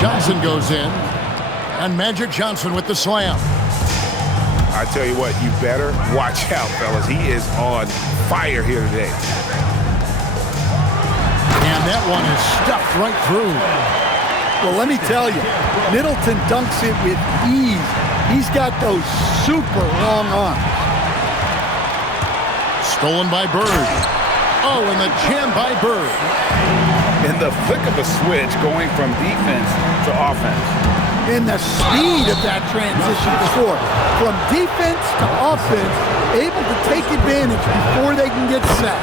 Johnson goes in, and Magic Johnson with the slam. I tell you what, you better watch out, fellas. He is on fire here today. And that one is stuffed right through. Well, let me tell you, Middleton dunks it with ease. He's got those super long arms. Stolen by Bird. Oh, and the jam by Bird. In the flick of a switch, going from defense to offense. And the speed of that transition before. From defense to offense, able to take advantage before they can get set.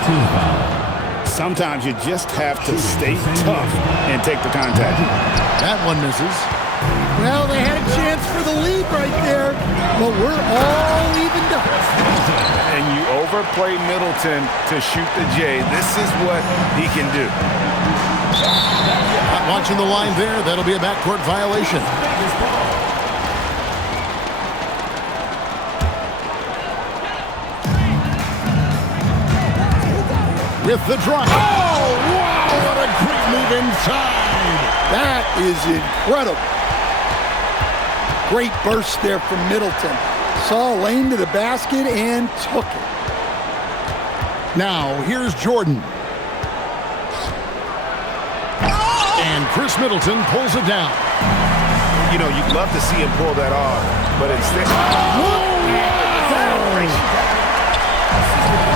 Sometimes you just have to stay tough and take the contact. That one misses. Well, they had a chance for the lead right there, but we're all evened up. And you overplay Middleton to shoot the J. This is what he can do. Not watching the line there. That'll be a backcourt violation. With the drive. Oh, wow, what a great move inside. That is incredible. Great burst there from Middleton. Saw a lane to the basket and took it. Now, here's Jordan. And Chris Middleton pulls it down. You know, you'd love to see him pull that off, but instead...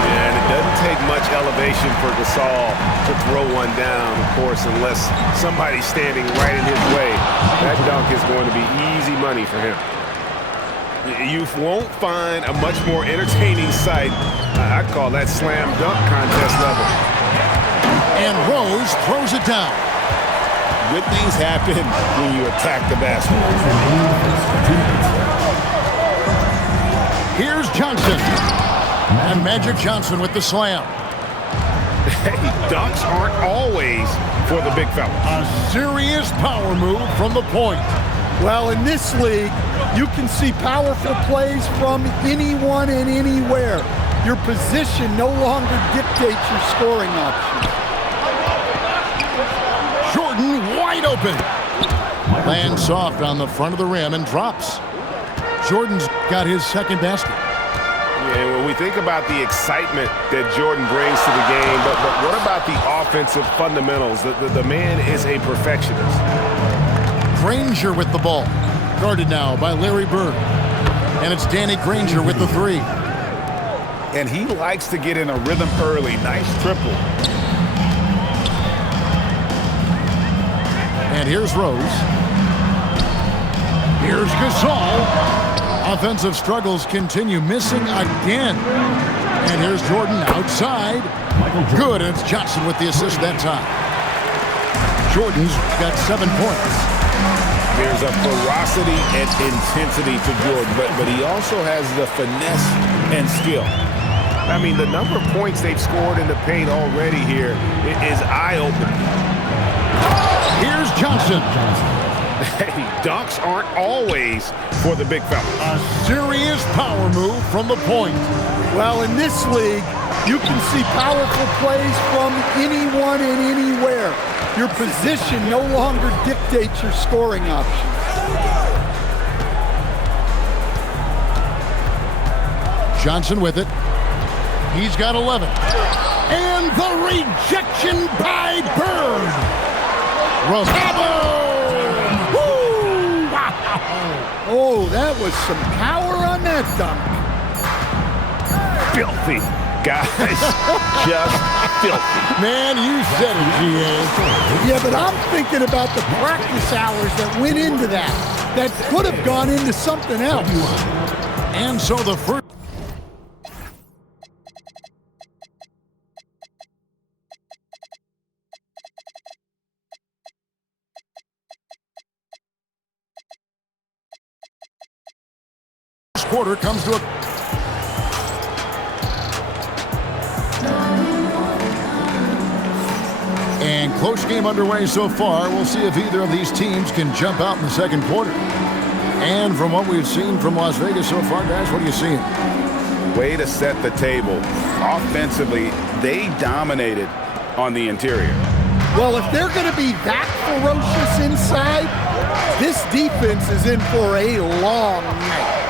And it doesn't take much elevation for Gasol to throw one down, of course, unless somebody's standing right in his way. That dunk is going to be easy money for him. You won't find a much more entertaining sight. I'd call that slam dunk contest level. And Rose throws it down. Good things happen when you attack the basket. Here's Johnson. And Magic Johnson with the slam. Hey, dunks aren't always for the big fella. A serious power move from the point. Well, in this league, you can see powerful plays from anyone and anywhere. Your position no longer dictates your scoring options. Jordan wide open. Lands soft on the front of the rim and drops. Jordan's got his second basket. And when we think about the excitement that Jordan brings to the game, but what about the offensive fundamentals? The man is a perfectionist. Granger with the ball. Guarded now by Larry Bird. And it's Danny Granger with the three. And he likes to get in a rhythm early. Nice triple. And here's Rose. Here's Gasol. Offensive struggles continue, missing again. And here's Jordan outside. Good, and it's Johnson with the assist that time. Jordan's got 7 points. There's a ferocity and intensity to Jordan, but he also has the finesse and skill. I mean, the number of points they've scored in the paint already here is eye-opening. Here's Johnson. Hey, dunks aren't always for the big fella. A serious power move from the point. Well, in this league, you can see powerful plays from anyone and anywhere. Your position no longer dictates your scoring options. Johnson with it. He's got 11. And the rejection by Bird. Rose. Oh, that was some power on that dunk. Filthy, guys. Just filthy. Man, you said it, G.A. Yeah, but I'm thinking about the practice hours that went into that. That could have gone into something else. And so the first... quarter comes to a... And close game underway so far. We'll see if either of these teams can jump out in the second quarter. And from what we've seen from Las Vegas so far, guys, what are you seeing? Way to set the table. Offensively, they dominated on the interior. Well, if they're going to be that ferocious inside, this defense is in for a long night.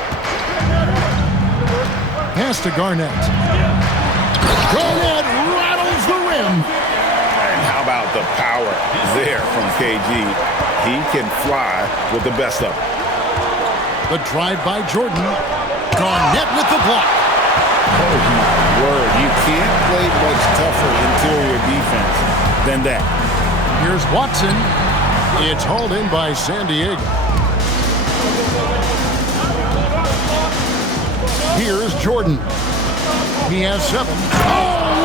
Pass to Garnett. Garnett rattles the rim. And how about the power there from KG? He can fly with the best of them. The drive by Jordan. Garnett with the block. Oh, my word. You can't play much tougher interior defense than that. Here's Watson. It's hauled in by San Diego. Here's Jordan. He has 7. Oh,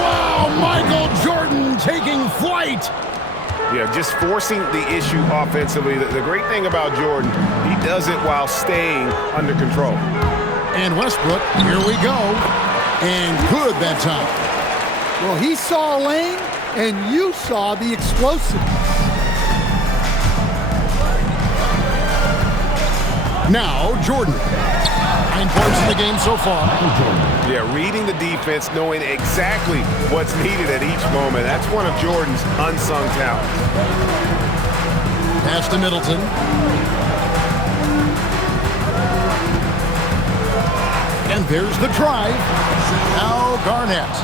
wow! Michael Jordan taking flight. Yeah, just forcing the issue offensively. The great thing about Jordan, he does it while staying under control. And Westbrook, here we go. And good that time. Well, he saw a lane, and you saw the explosiveness. Now, Jordan. 9 points in the game so far. Yeah, reading the defense, knowing exactly what's needed at each moment. That's one of Jordan's unsung talents. Pass to Middleton. And there's the drive. Now Garnett.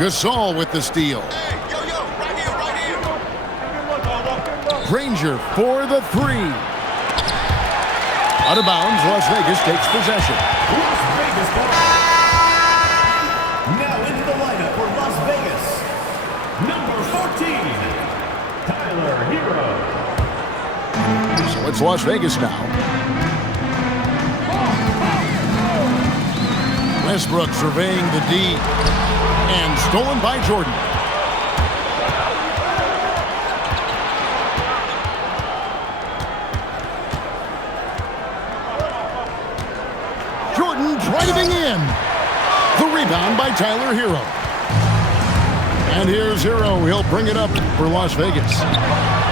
Gasol with the steal. Granger for the 3. Out of bounds, Las Vegas takes possession. Las Vegas ball. Now into the lineup for Las Vegas. Number 14, Tyler Hero. So it's Las Vegas now. Westbrook surveying the D. And stolen by Jordan. Jordan driving in. The rebound by Tyler Hero. And here's Hero. He'll bring it up for Las Vegas.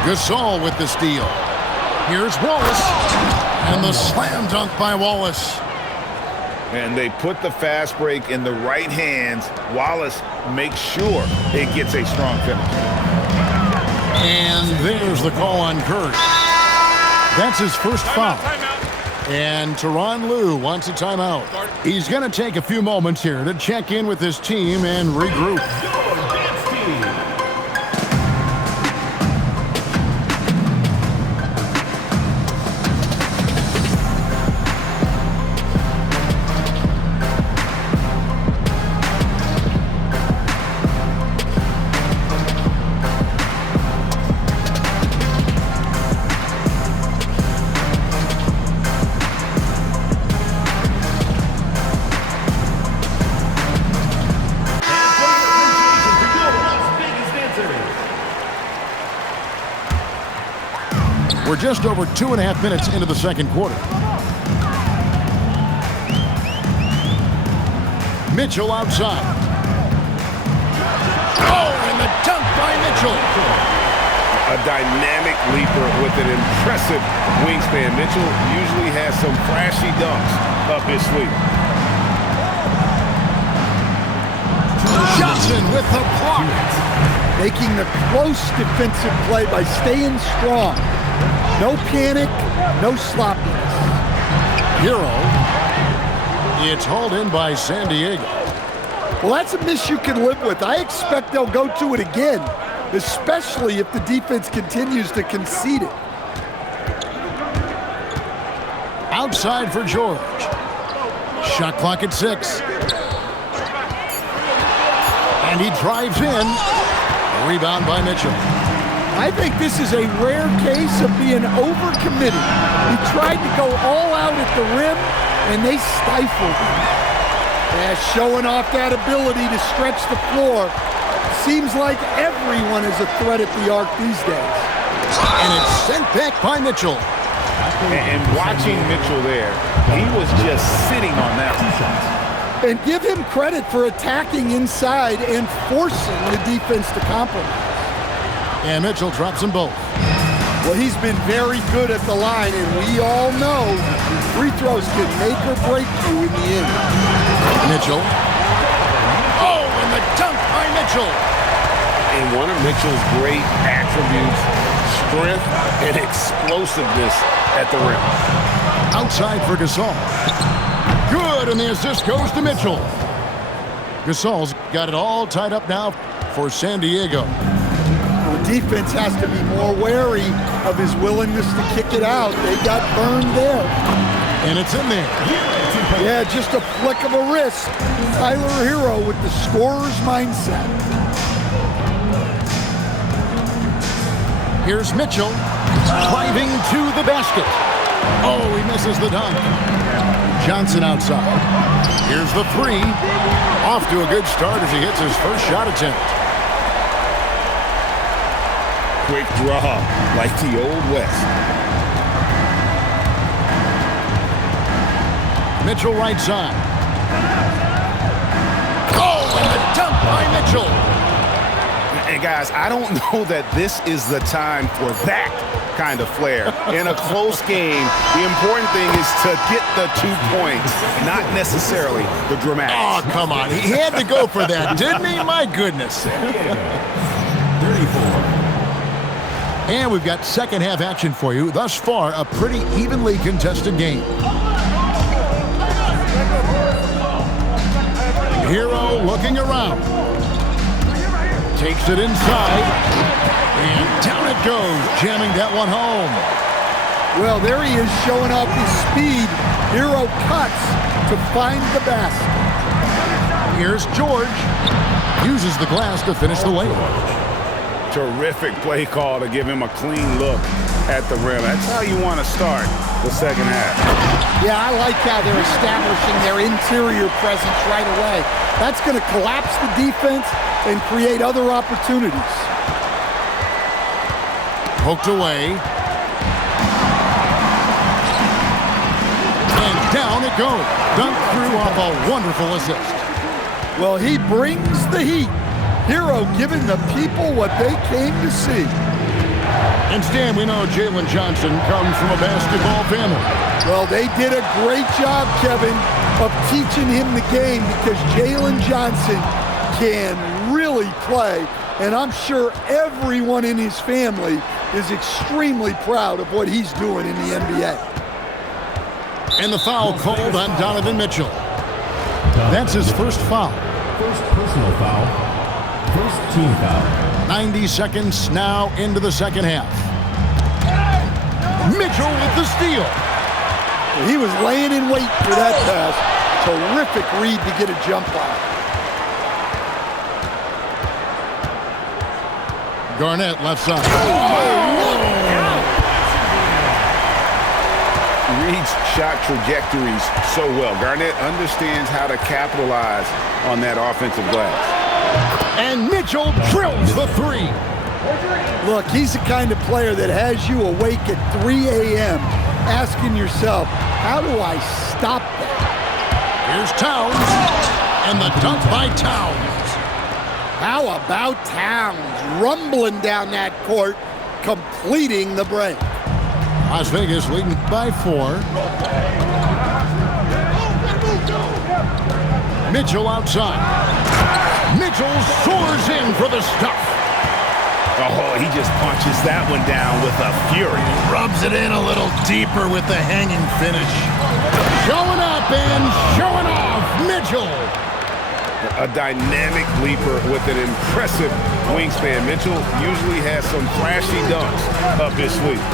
Gasol with the steal. Here's Wallace. And the slam dunk by Wallace. And they put the fast break in the right hands. Wallace makes sure it gets a strong finish. And there's the call on Kirsch. That's his first foul. And Tyronn Lue wants a timeout. He's going to take a few moments here to check in with his team and regroup. We're just over 2.5 minutes into the second quarter. Mitchell outside. Oh, and the dunk by Mitchell. A dynamic leaper with an impressive wingspan. Mitchell usually has some flashy dunks up his sleeve. Johnson with the block. Making the close defensive play by staying strong. No panic, no sloppiness. Hero. It's hauled in by San Diego. Well, that's a miss you can live with. I expect they'll go to it again, especially if the defense continues to concede it. Outside for George. Shot clock at 6. And he drives in. Rebound by Mitchell. I think this is a rare case of being overcommitted. He tried to go all out at the rim, and they stifled him. Yeah, showing off that ability to stretch the floor. Seems like everyone is a threat at the arc these days. And it's sent back by Mitchell. And watching Mitchell there, he was just sitting on that one. And give him credit for attacking inside and forcing the defense to compromise. And Mitchell drops them both. Well, he's been very good at the line, and we all know free throws can make or break you in the end. Mitchell. Oh, and the dunk by Mitchell. And one of Mitchell's great attributes, strength and explosiveness at the rim. Outside for Gasol. Good, and the assist goes to Mitchell. Gasol's got it all tied up now for San Diego. The defense has to be more wary of his willingness to kick it out. They got burned there. And it's in there. Yeah, just a flick of a wrist. Tyler Hero with the scorer's mindset. Here's Mitchell driving to the basket. Oh, he misses the dunk. Johnson outside. Here's the three. Off to a good start as he hits his first shot attempt. Quick draw, like the Old West. Mitchell right side. Oh, and the dunk by Mitchell. And guys, I don't know that this is the time for that kind of flair. In a close game, the important thing is to get the 2 points, not necessarily the dramatics. Oh, come on. He had to go for that, didn't he? My goodness. 34. And we've got second half action for you. Thus far, a pretty evenly contested game. Hero looking around. Takes it inside. And down it goes, jamming that one home. Well, there he is showing off his speed. Hero cuts to find the basket. Here's George. Uses the glass to finish the layup. Terrific play call to give him a clean look at the rim. That's how you want to start the second half. Yeah, I like how they're establishing their interior presence right away. That's going to collapse the defense and create other opportunities. Poked away. And down it goes. Dunked through off a wonderful assist. Well, he brings the heat. Hero giving the people what they came to see. And Stan, we know Jalen Johnson comes from a basketball family. Well, they did a great job, Kevin, of teaching him the game because Jalen Johnson can really play. And I'm sure everyone in his family is extremely proud of what he's doing in the NBA. And the foul called on Donovan Mitchell. That's his first foul. First personal foul. First team foul. 90 seconds now into the second half. Mitchell with the steal. He was laying in wait for that pass. Terrific read to get a jump on. Garnett left side. Reads shot trajectories so well. Garnett understands how to capitalize on that offensive glass. And Mitchell drills the three. Look, he's the kind of player that has you awake at 3 a.m. asking yourself, how do I stop that? Here's Towns. And the dunk by Towns. How about Towns rumbling down that court, completing the break? Las Vegas leading by 4. Mitchell outside. Mitchell soars in for the stuff. Oh, he just punches that one down with a fury. Rubs it in a little deeper with the hanging finish. Showing up and showing off, Mitchell. A dynamic leaper with an impressive wingspan. Mitchell usually has some flashy dunks up his sleeve.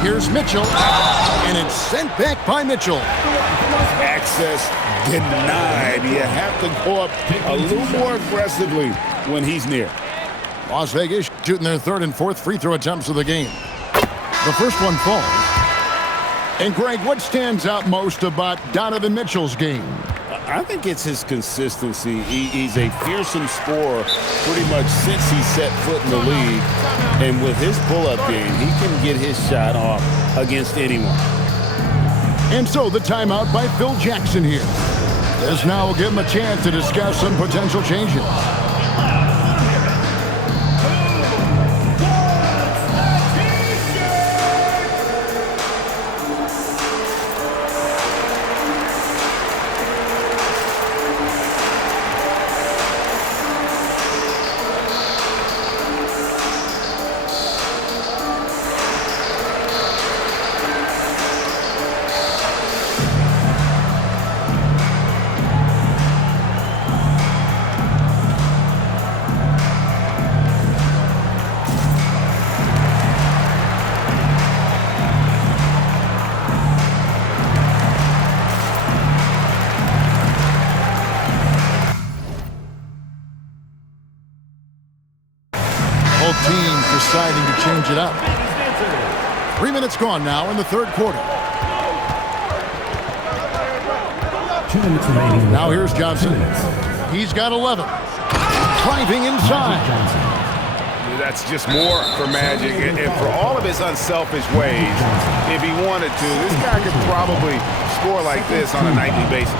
Here's Mitchell, and it's sent back by Mitchell. Access denied. You have to go up a little more aggressively when he's near. Las Vegas shooting their third and fourth free throw attempts of the game. The first one falls. And Greg, what stands out most about Donovan Mitchell's game? I think it's his consistency. He's a fearsome scorer pretty much since he set foot in the league. And with his pull-up game, he can get his shot off against anyone. And so the timeout by Phil Jackson here. This now will give him a chance to discuss some potential changes. Challenge it out. 3 minutes gone now in the third quarter. 2 minutes remaining. Now here's Johnson. He's got 11. Driving inside. That's just more for Magic, and for all of his unselfish ways, if he wanted to, this guy could probably score like this on a nightly basis.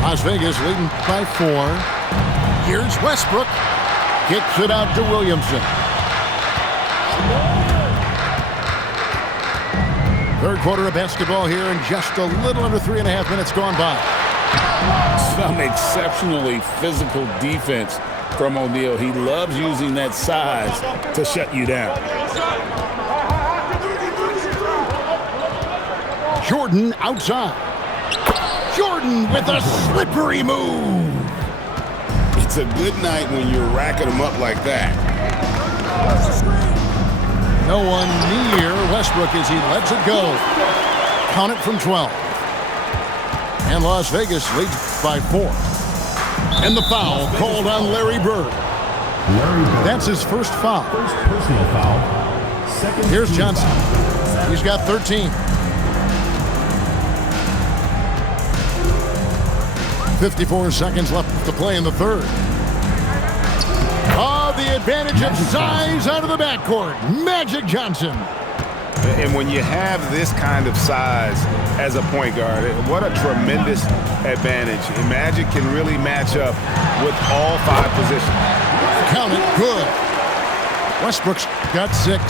Las Vegas leading by 4. Here's Westbrook. Kicks it out to Williamson. Third quarter of basketball here, and just a little under 3.5 minutes gone by. Some exceptionally physical defense from O'Neal. He loves using that size to shut you down. Jordan outside. Jordan with a slippery move. It's a good night when you're racking them up like that. No one near Westbrook as he lets it go. Count it from 12. And Las Vegas leads by 4. And the foul called on Larry Bird. That's his first foul. First personal foul. Second. Here's Johnson. He's got 13. 54 seconds left to play in the third. Oh, the advantage of size out of the backcourt. Magic Johnson. And when you have this kind of size as a point guard, what a tremendous advantage. And Magic can really match up with all 5 positions. Count it. Good. Westbrook's got 6.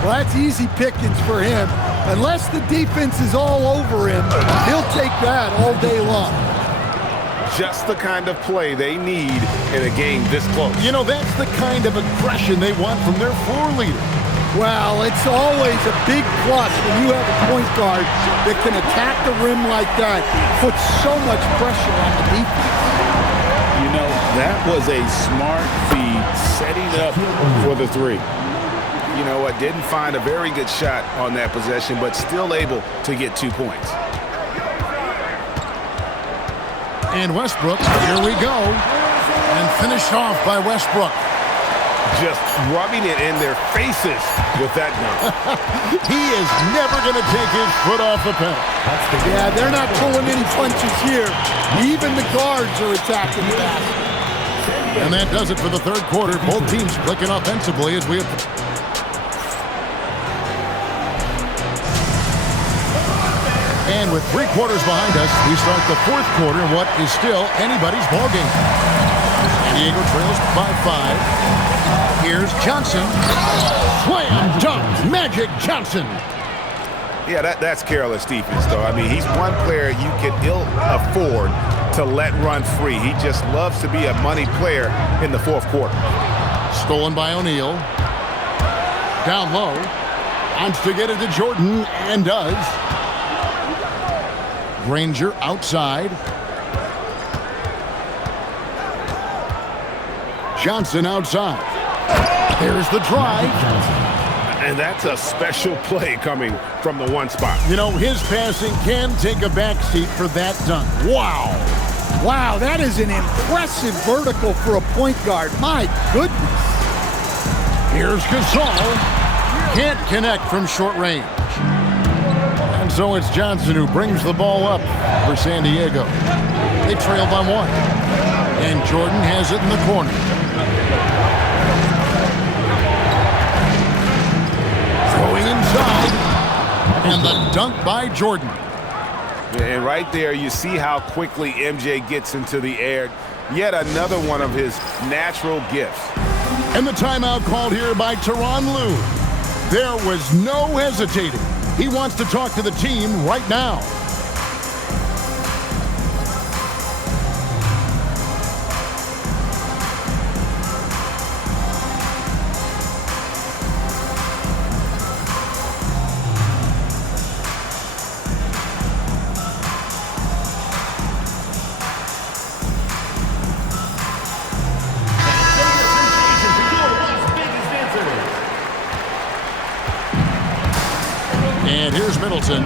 Well, that's easy pickings for him. Unless the defense is all over him, he'll take that all day long. Just the kind of play they need in a game this close. You know, that's the kind of aggression they want from their floor leader. Well, it's always a big plus when you have a point guard that can attack the rim like that, put so much pressure on the defense. You know, that was a smart feed, setting up for the 3. You know what? Didn't find a very good shot on that possession, but still able to get 2 points. And Westbrook, here we go. And finished off by Westbrook. Just rubbing it in their faces with that dunk. He is never going to take his foot off the pedal. Yeah, they're not pulling any punches here. Even the guards are attacking the basket. And that does it for the third quarter. Both teams clicking offensively as we have... And with 3 quarters behind us, we start the fourth quarter in what is still anybody's ballgame. San Diego trails by 5. Here's Johnson. Slam dunk, Magic Johnson. Yeah, that's careless defense, though. I mean, he's one player you can ill afford to let run free. He just loves to be a money player in the fourth quarter. Stolen by O'Neal. Down low. Wants to get it to Jordan, and does. Granger outside. Johnson outside. There's the drive. And that's a special play coming from the 1 spot. You know, his passing can take a backseat for that dunk. Wow. Wow, that is an impressive vertical for a point guard. My goodness. Here's Gasol. Can't connect from short range. And so it's Johnson who brings the ball up for San Diego. They trail by 1. And Jordan has it in the corner. Throwing inside. And the dunk by Jordan. And right there, you see how quickly MJ gets into the air. Yet another one of his natural gifts. And the timeout called here by Tyronn Lue. There was no hesitating. He wants to talk to the team right now. And here's Middleton.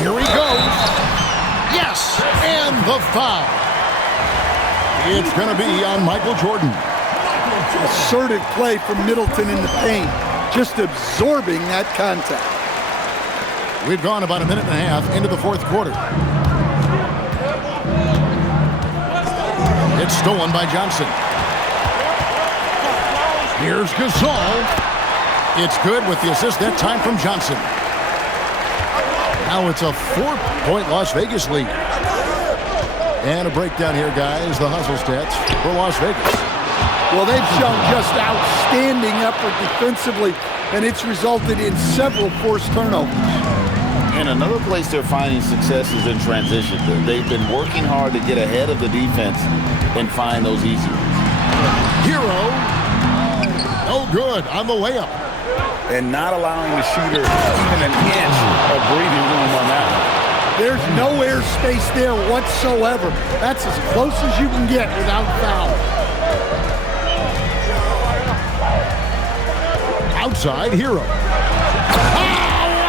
Here he goes. Yes, and the foul. It's going to be on Michael Jordan. Assertive play from Middleton in the paint, just absorbing that contact. We've gone about a minute and a half into the fourth quarter. It's stolen by Johnson. Here's Gasol. It's good with the assist that time from Johnson. Now it's a 4-point Las Vegas lead. And a breakdown here, guys. The hustle stats for Las Vegas. Well, they've shown just outstanding effort defensively, and it's resulted in several forced turnovers. And another place they're finding success is in transition. They've been working hard to get ahead of the defense and find those easy ones. Hero. No good on the layup. And not allowing the shooter even an inch of breathing room on that one. There's no airspace there whatsoever. That's as close as you can get without foul. Outside, Hero. Oh,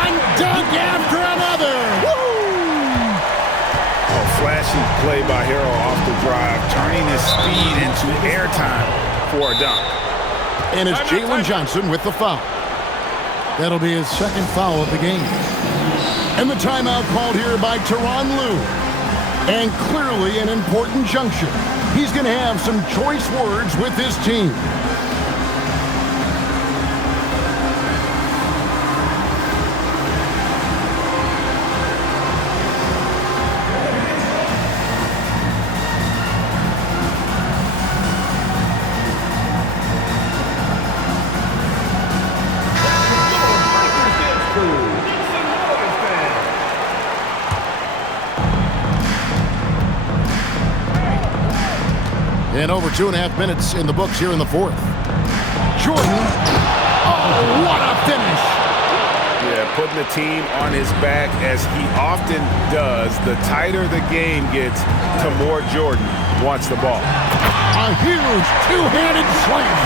one dunk after another. Woo! A flashy play by Hero off the drive, turning his speed into airtime for a dunk. And it's Jalen Johnson with the foul. That'll be his second foul of the game. And the timeout called here by Tyronn Lue. And clearly an important juncture. He's going to have some choice words with his team. And over 2.5 minutes in the books here in the fourth. Jordan. Oh, what a finish. Yeah, putting the team on his back as he often does. The tighter the game gets, the more Jordan wants the ball. A huge two-handed slam.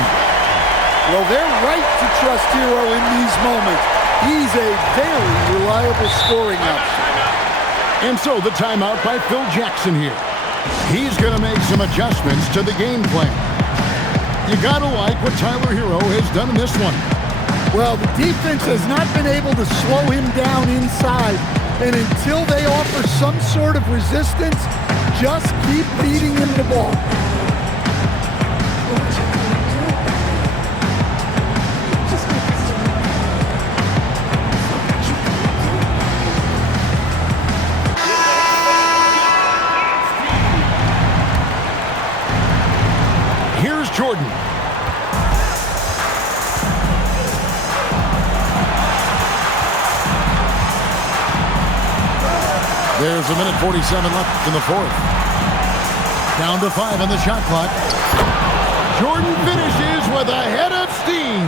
Well, they're right to trust Hero in these moments. He's a very reliable scoring option. And so the timeout by Phil Jackson here. He's going to make some adjustments to the game plan. You got to like what Tyler Hero has done in this one. Well, the defense has not been able to slow him down inside. And until they offer some sort of resistance, just keep feeding him the ball. Jordan. There's a minute 47 left in the fourth. Down to 5 on the shot clock. Jordan finishes with a head of steam.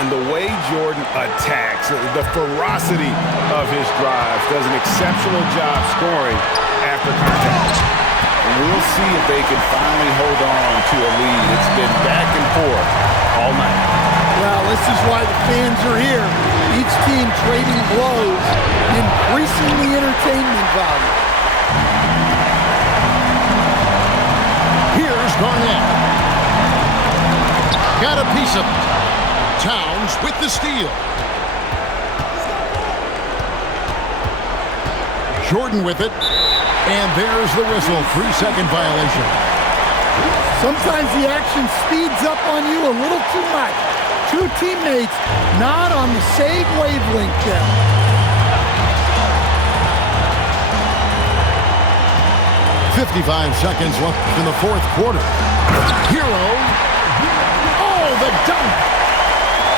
And the way Jordan attacks, the ferocity of his drives, does an exceptional job scoring after contact. We'll see if they can finally hold on to a lead. It's been back and forth all night. Well, this is why the fans are here. Each team trading blows, increasing the entertainment value. Here's Garnett. Got a piece of it. Towns with the steal. Jordan with it. And there's the whistle. 3-second violation. Sometimes the action speeds up on you a little too much. Two teammates not on the same wavelength there. .55 seconds left in the fourth quarter. Hero. Oh, the dunk.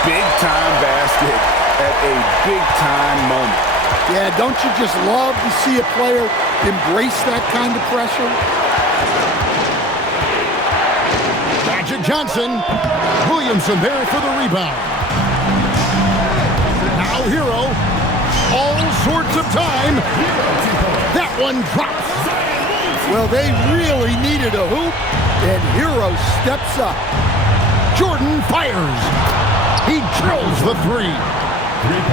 Big-time basket at a big-time moment. Yeah, don't you just love to see a player embrace that kind of pressure? Magic Johnson. Williamson there for the rebound. Now Hero. All sorts of time. That one drops. Well, they really needed a hoop, and Hero steps up. Jordan fires. He drills the three.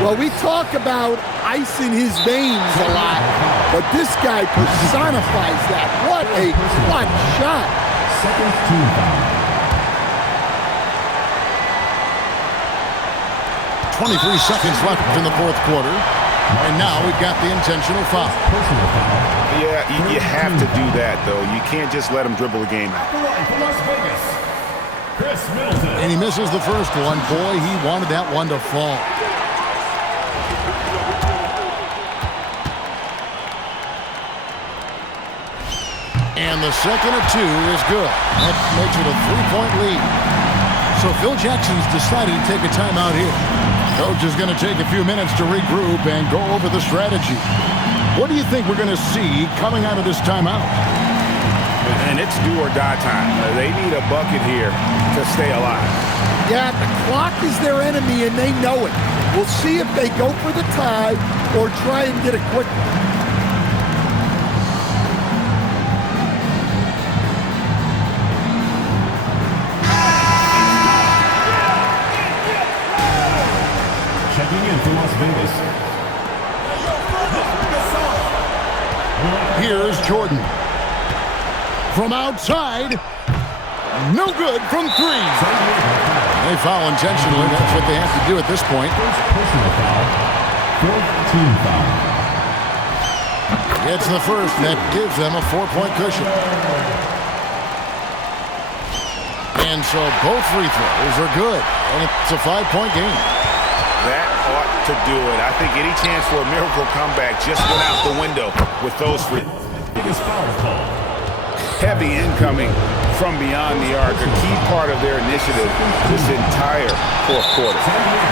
Well, we talk about ice in his veins a lot, but this guy personifies that. What a clutch shot. Second team foul. 23 seconds left in the fourth quarter. And now we've got the intentional foul. Yeah, you have to do that, though. You can't just let him dribble the game out. And he misses the first one. Boy, he wanted that one to fall. And the second of two is good. That makes it a 3-point lead. So Phil Jackson's decided to take a timeout here. Coach is going to take a few minutes to regroup and go over the strategy. What do you think we're going to see coming out of this timeout? And it's do or die time. They need a bucket here to stay alive. Yeah, the clock is their enemy, and they know it. We'll see if they go for the tie or try and get a quick one. Checking in for Las Vegas. Here's Jordan. From outside, no good from three. They foul intentionally. That's what they have to do at this point. First personal foul. Fourth team foul. It's the first. That gives them a 4-point cushion. And so both free throws are good. And it's a 5-point game. That ought to do it. I think any chance for a miracle comeback just went out the window with those free. Biggest foul call. Heavy incoming from beyond the arc, a key part of their initiative this entire fourth quarter.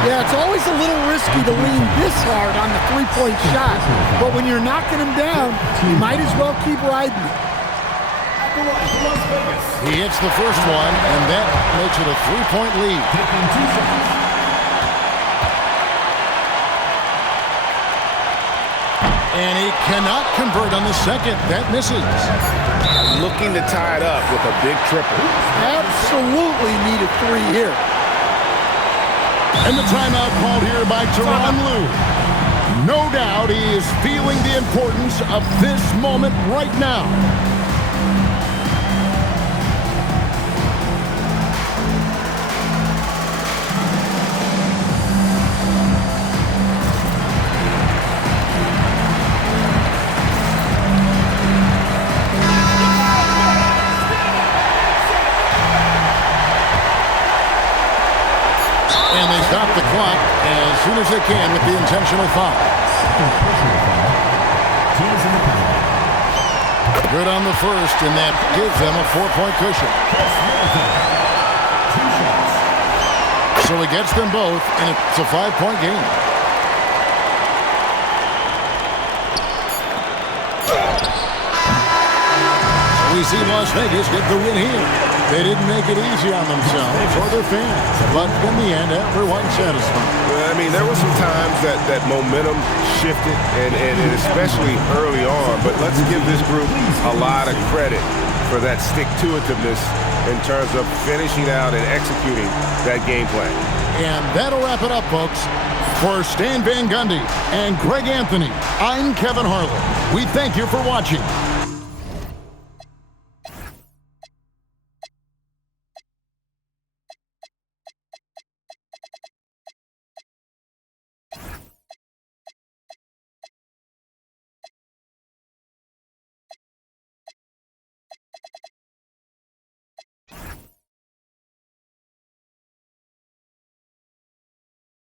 Yeah, it's always a little risky to lean this hard on the three-point shot. But when you're knocking them down, you might as well keep riding it. He hits the first one, and that makes it a 3-point lead. Taking 2 shots. And he cannot convert on the second. That misses. Looking to tie it up with a big triple. Absolutely need a three here. And the timeout called here by Tyronn Lue. No doubt he is feeling the importance of this moment right now. And they stop the clock as soon as they can with the intentional foul. Good on the first, and that gives them a 4-point cushion. So he gets them both, and it's a 5-point game. We see Las Vegas get the win here. They didn't make it easy on themselves or their fans, but in the end, everyone's satisfied. Well, I mean, there were some times that momentum shifted, and especially early on, but let's give this group a lot of credit for that stick-to-itiveness in terms of finishing out and executing that game plan. And that'll wrap it up, folks. For Stan Van Gundy and Greg Anthony, I'm Kevin Harlan. We thank you for watching.